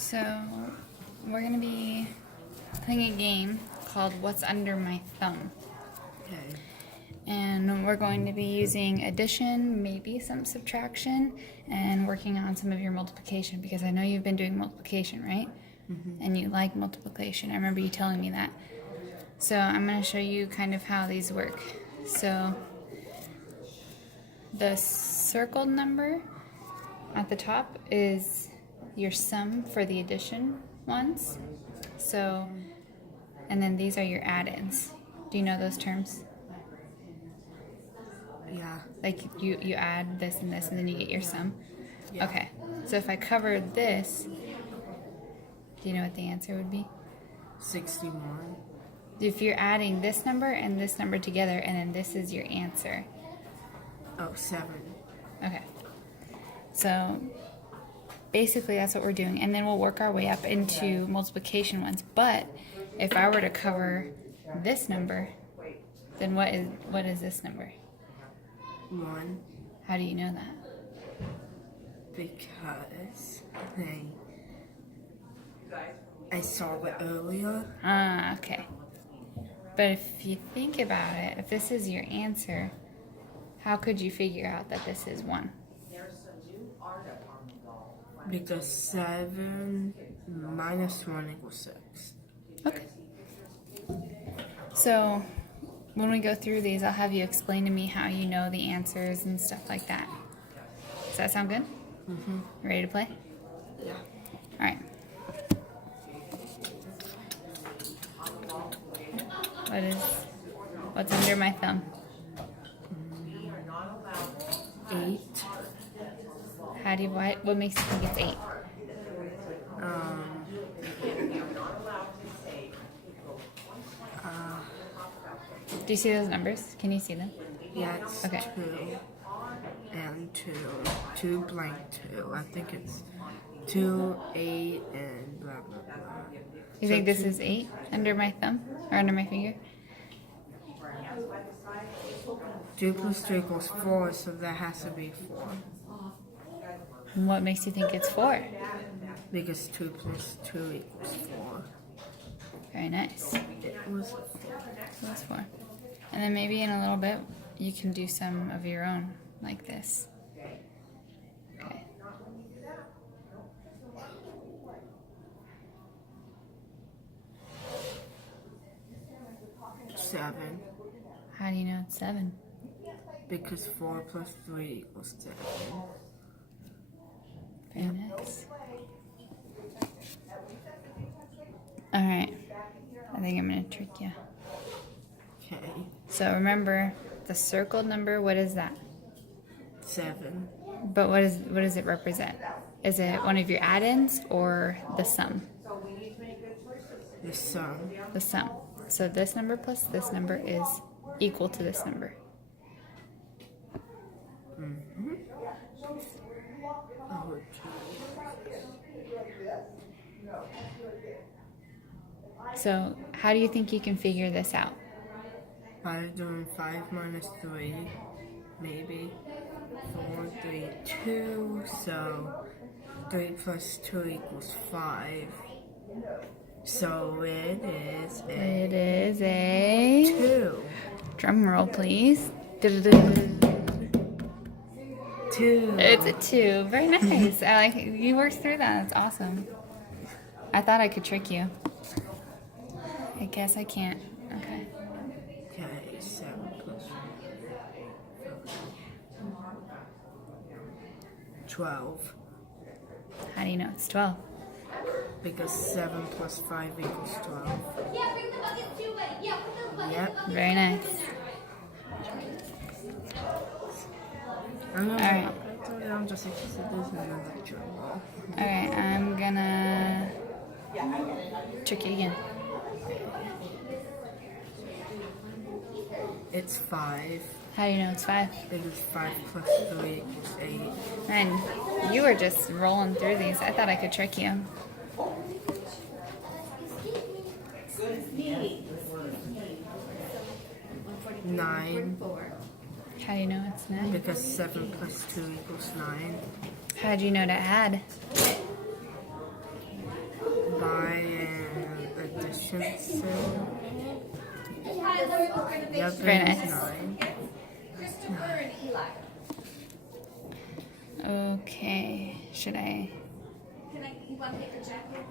So, we're going to be playing a game called What's Under My Thumb. Okay. And we're going to be using addition, maybe some subtraction, and working on some of your multiplication because I know you've been doing multiplication, right? Mm-hmm. And you like multiplication. I remember you telling me that. So, I'm going to show you kind of how these work. So, the circled number at the top is your sum for the addition ones. So, and then these are your add-ins. Do you know those terms? Yeah. Like you add this and this and then you get your sum? Yeah. Okay. So if I cover this, do you know what the answer would be? 61. If you're adding this number and this number together and then this is your answer. Oh, 7. Okay. So basically that's what we're doing. And then we'll work our way up into multiplication ones. But if I were to cover this number, then what is this number? 1. How do you know that? Because I saw it earlier. Ah, okay. But if you think about it, if this is your answer, how could you figure out that this is 1? Because 7 minus 1 equals 6. Okay. So when we go through these, I'll have you explain to me how you know the answers and stuff like that. Does that sound good? Mm-hmm. Ready to play? Yeah. All right. What's under my thumb? 8. What makes you think it's 8? Do you see those numbers? Can you see them? Yeah, it's Okay. 2 and 2. 2 blank 2. I think it's 2, 8, and blah, blah, blah. You think this is 8 under my thumb? Or under my finger? 2 plus 2 equals 4, so that has to be 4. And what makes you think it's 4? Because 2 plus 2 equals 4. Very nice. It was 4. So that's 4. And then maybe in a little bit, you can do some of your own, like this. Okay. Seven. How do you know it's 7? Because 4 plus 3 equals 7. Very nice. Alright. I think I'm going to trick you. Okay. So remember, the circled number, what is that? 7. But what does it represent? Is it one of your add-ins or the sum? The sum. The sum. So this number plus this number is equal to this number. Mm-hmm. Oh, So how do you think you can figure this out? by doing 5 minus 3, maybe. 4, 3, 2. So 3 plus 2 equals 5. So it is It is a 2. drum roll, please. 2. It's a 2. Very nice. I like it. You worked through that. That's awesome. I thought I could trick you. I guess I can't. Okay. Okay, 7 plus 12. How do you know it's 12? Because 7 plus 5 equals 12. Yeah, bring the buckets too, but yeah, put the buckets. Yep. Very nice. Alright. I'm just interested. There's another drum roll. Alright, I'm gonna trick you again. It's 5. How do you know it's 5? Because 5 plus 3 equals 8. And you were just rolling through these. I thought I could trick you. Nine. How do you know it's 9? Because 7 plus 2 equals 9. How do you know to add? Yep, Very it is nice. 9. Christopher and Eli. Okay. Should I? Can I? You want to take your jacket?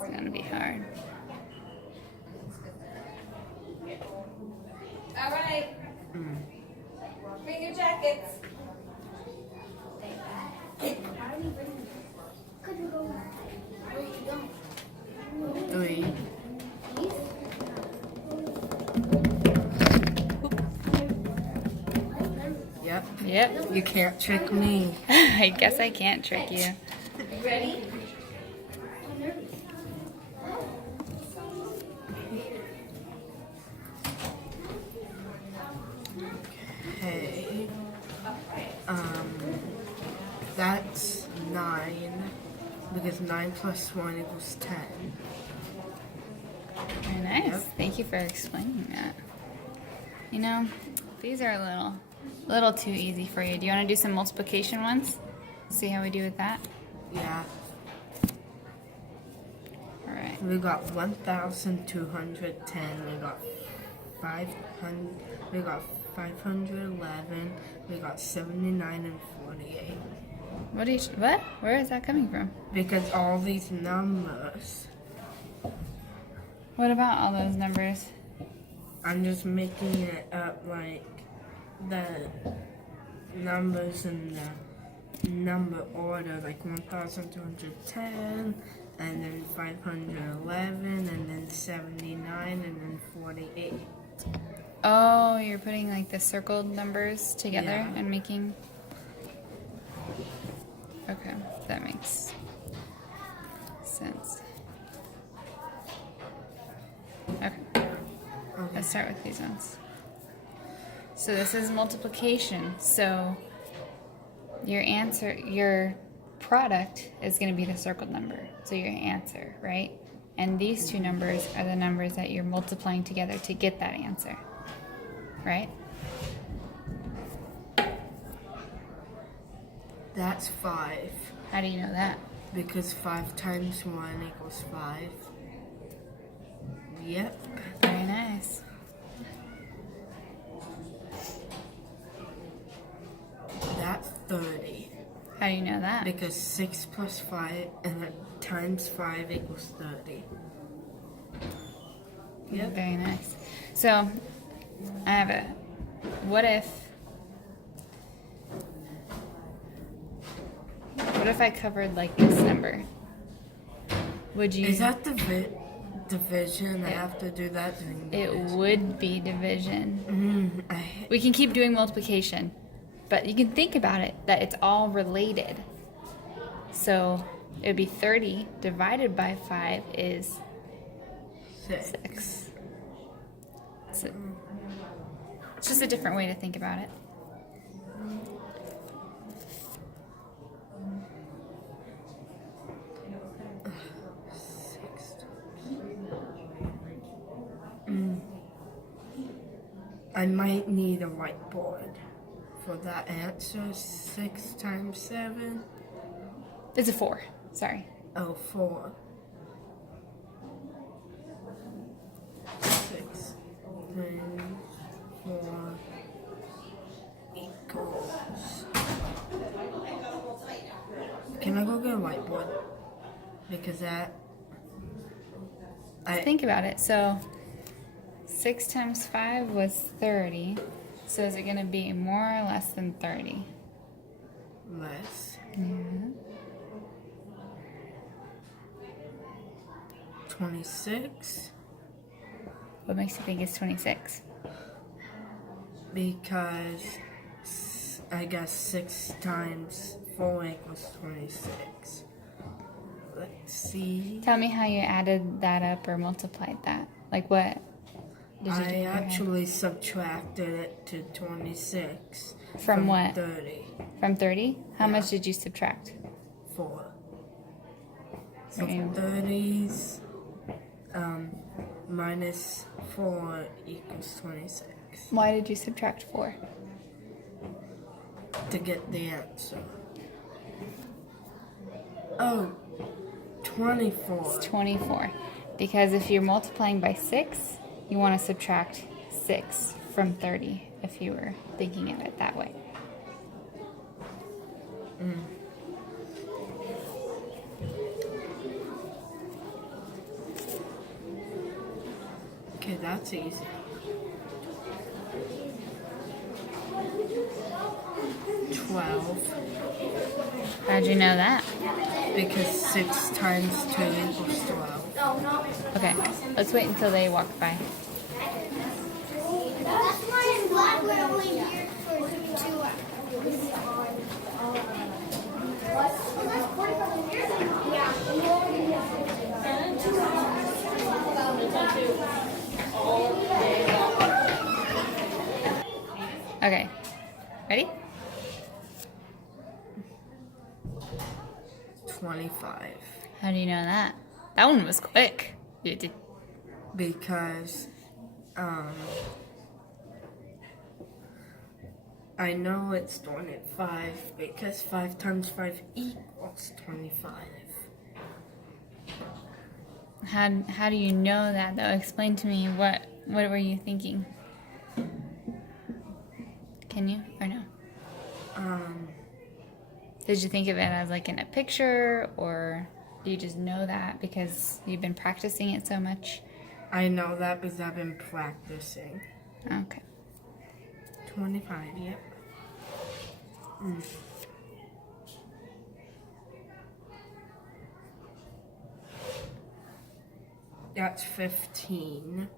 It's gonna be hard. All right. Bring your jackets. 3. Yep. Yep. You can't trick me. I guess I can't trick you. Ready? Okay. That's 9 because 9 plus 1 equals 10. Very nice. Yep. Thank you for explaining that. You know, these are a little too easy for you. Do you want to do some multiplication ones? See how we do with that? Yeah. All right. We got 1,210. We got 500. We got 511. We got 79 and 48. What? Where is that coming from? Because all these numbers, What about all those numbers? I'm just making it up like the numbers in the number order, like 1,210, and then 511, and then 79, and then 48. Oh, you're putting like the circled numbers together Yeah. and making. Okay, that makes sense. Okay, let's start with these ones. So this is multiplication. So your product is going to be the circled number. So your answer, right? And these two numbers are the numbers that you're multiplying together to get that answer, right? That's 5. How do you know that? Because 5 times 1 equals 5. Yep. Very nice. That's 30. How do you know that? Because 6 plus 5 and then times 5 equals 30. Yep. Very nice. So, I have a. What if I covered like this number? Would you? Is that the division? I have to do that in It English. would be division. We can keep doing multiplication, but you can think about it that it's all related. So it would be 30 divided by 5 is 6. So it's just a different way to think about it. I might need a whiteboard for that answer. 6 times 7. It's a 4. Sorry. Oh, 4. 6 times 4 equals. Can I go get a whiteboard? Because Think about it. So 6 times 5 was 30. So is it going to be more or less than 30? less. Yeah. 26. What makes you think it's 26? Because I guess 6 times 4 equals 26. Let's see. Tell me how you added that up or multiplied that. Like what did you do? I in your head? actually subtracted it to 26. From what? 30. From 30? How Yeah. much did you subtract? 4. So Okay. 30s minus 4 equals 26. Why did you subtract 4? To get the answer. Oh, 24. It's 24. Because if you're multiplying by 6, you want to subtract 6 from 30 if you were thinking of it that way. Okay, that's easy. 12. How'd you know that? Because 6 times 2 equals 12. Okay, let's wait until they walk by. That's why I'm glad we're only here for 2 hours. Okay, ready? 25. How do you know that? That one was quick. You did. Because I know it's 25 because 5 times 5 equals 25. How do you know that though? Explain to me what were you thinking? Can you or no? Did you think of it as like in a picture, or do you just know that because you've been practicing it so much? I know that because I've been practicing. Okay. 25, yep. That's 15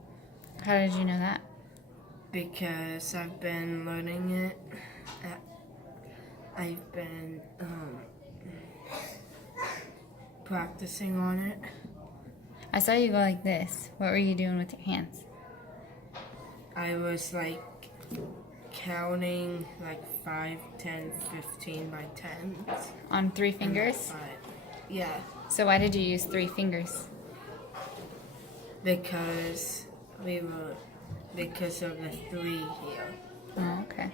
How did you know that? because I've been learning it. I've been practicing on it. I saw you go like this. What were you doing with your hands? I was like counting like 5, 10, 15 by 10s. On 3 fingers? Yeah, So why did you use 3 fingers? because because of the 3 here. Oh, okay.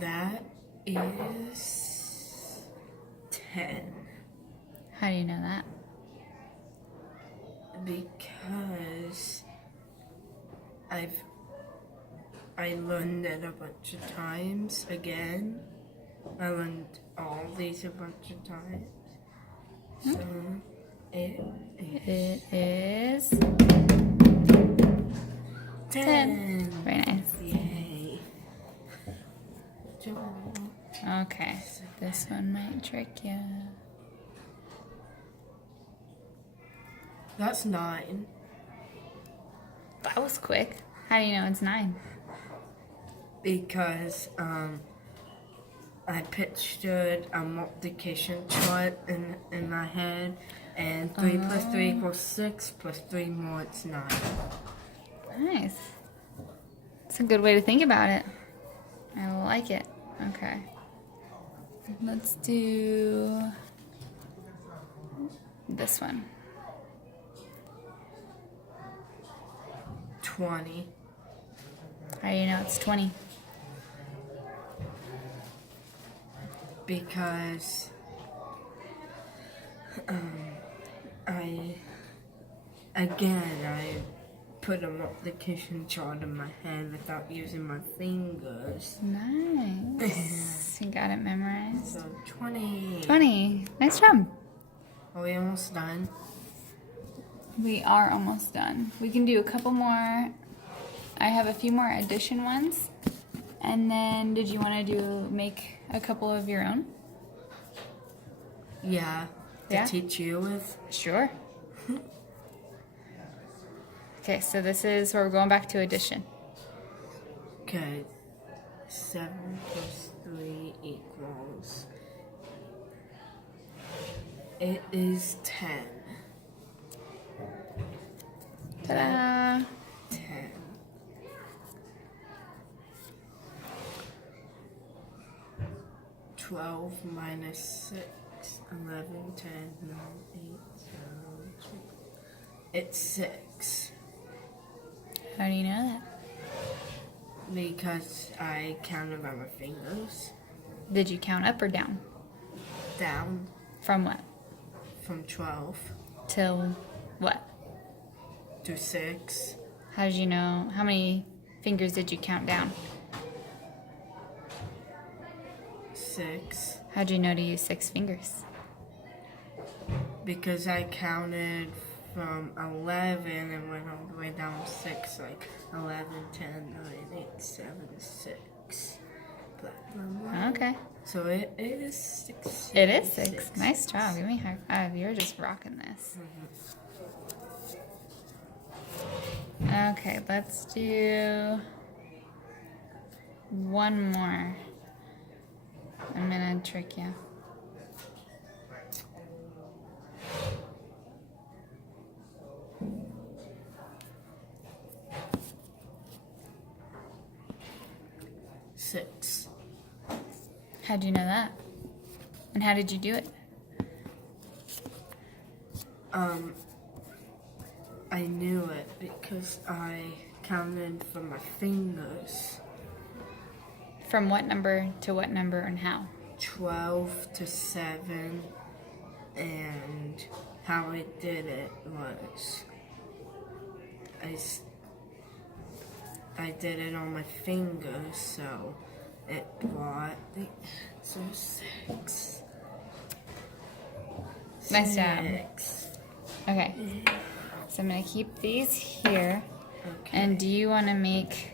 That is 10 How do you know that? because I learned it a bunch of times again. I learned all these a bunch of times. So it is It is 10. Very nice. Yay. Okay. This one might trick you. That's 9. That was quick. How do you know it's 9? Because I pictured a multiplication chart in my head, and 3 plus 3 equals 6, plus 3 more, it's 9. Nice. It's a good way to think about it. I like it. Okay. Let's do this one. 20. How do you know it's 20? Because I put a multiplication chart in my head without using my fingers. Nice. You got it memorized. So 20. 20. Nice job. Are we almost done? We are almost done. We can do a couple more. I have a few more addition ones. And then did you want to make a couple of your own? Yeah. To Yeah? teach you with. Sure. Okay, so this is where we're going back to addition. Okay. 7 plus 3 equals. It is 10. Ta-da! 10. $12 minus 6, 11, 10, 9, 8, 7, 6. It's 6. How do you know that? Because I counted by my fingers. Did you count up or down? Down From what? from 12 Till what? to 6. How did you know? How many fingers did you count down? 6. How did you know to use 6 fingers? Because I counted from 11 and went all the way down 6, like 11, 10, 9, 8, 7, 6. Blah, blah, blah. Okay. So it is 6. It is 6. Nice job. Give me a high five. You're just rocking this. Okay, let's do one more. I'm gonna trick you. Six. How'd you know that? And how did you do it? I knew it because I counted from my fingers. From what number to what number and how? 12 to 7, and how I did it was I did it on my fingers, so it brought the answer 6. Nice job. 6. Okay. So I'm gonna keep these here. Okay. And do you want to make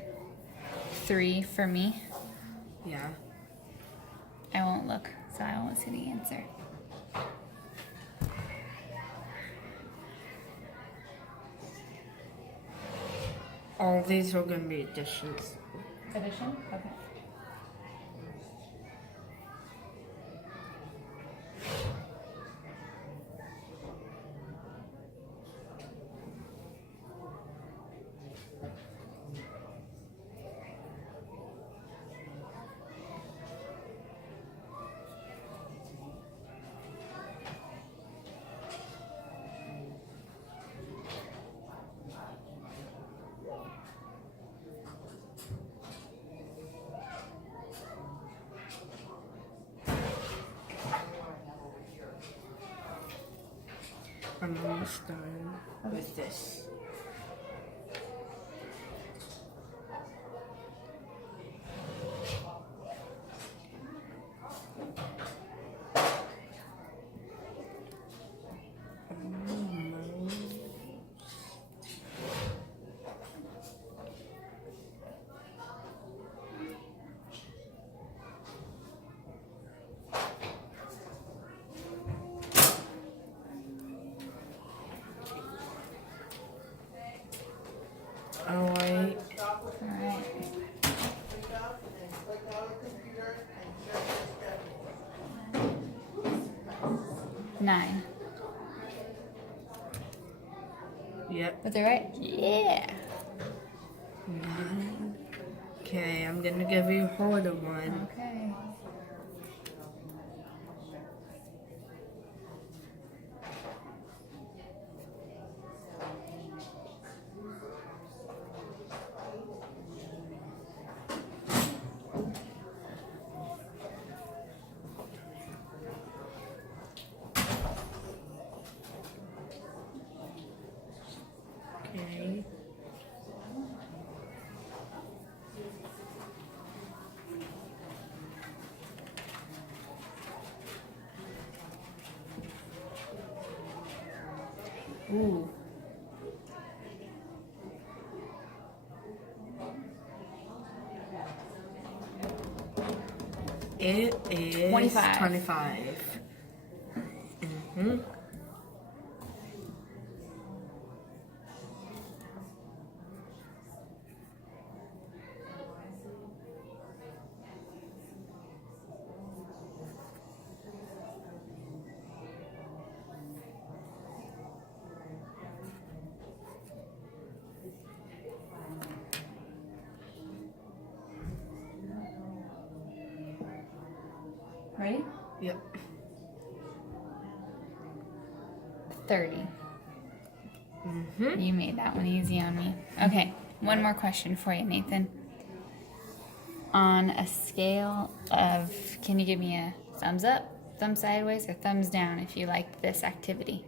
3 for me? Yeah. I won't look, so I won't see the answer. All these are gonna be additions. Addition? Okay. I'm almost done with this. Oh, wait. Alright. 9. Yep. Was it right? Yeah. Okay, I'm gonna give you a harder one. Okay. Okay. Ooh. It is 25. 25. Mm-hmm. Ready? Yep. 30. Mm-hmm. You made that one easy on me. Okay, one more question for you, Nathan. on a scale of, can you give me a thumbs up, thumbs sideways, or thumbs down if you liked this activity?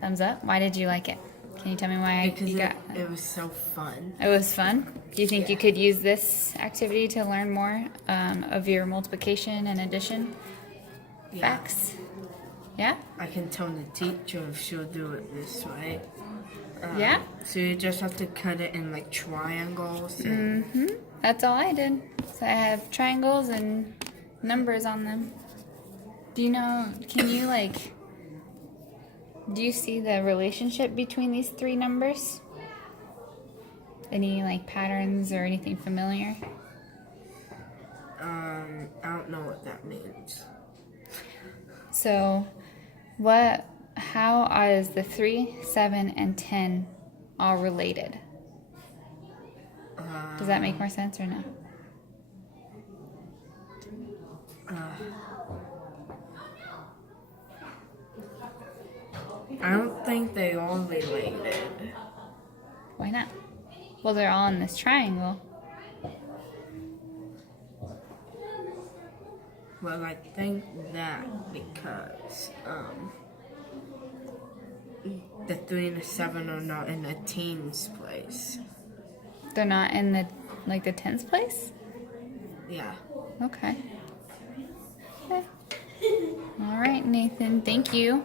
Thumbs up. Why did you like it? Can you tell me why Because you got it was so fun. it was fun? Do you think you could use this activity to learn more of your multiplication and addition Yeah. facts? Yeah? I can tell the teacher if she'll do it this way. Yeah? So you just have to cut it in like triangles. And That's all I did. So I have triangles and numbers on them. Do you know, do you see the relationship between these three numbers? Any like patterns or anything familiar? I don't know what that means. So, how is the 3, 7, and 10 all related? Does that make more sense or no? I don't think they all related. Why not? Well, they're all in this triangle. Well, I think that because the 3 and the 7 are not in the teens place. They're not in the tens place? Yeah. Okay. All right, Nathan. Thank you.